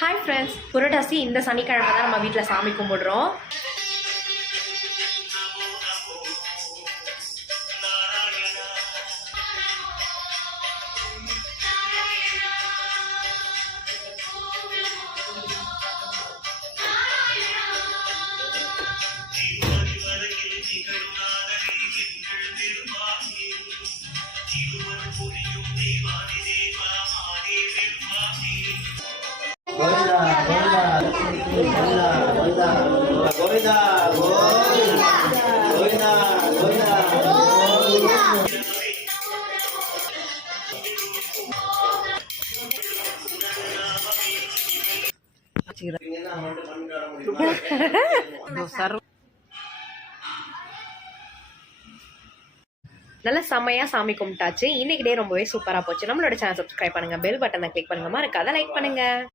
Hi friends, புரட்டாசி இந்த சனிக்கிழமை தான் நம்ம வீட்டில் சாமி கும்பிடுறோம். நல்ல செம்மையா சாமி கும்பிட்டாச்சு. இன்னைக்கு டே ரொம்பவே சூப்பரா போச்சு. நம்மளோட சேனல் சப்ஸ்கிரைப் பண்ணுங்க, பெல் பட்டனை கிளிக் பண்ணுங்க, மறக்காத லைக் பண்ணுங்க.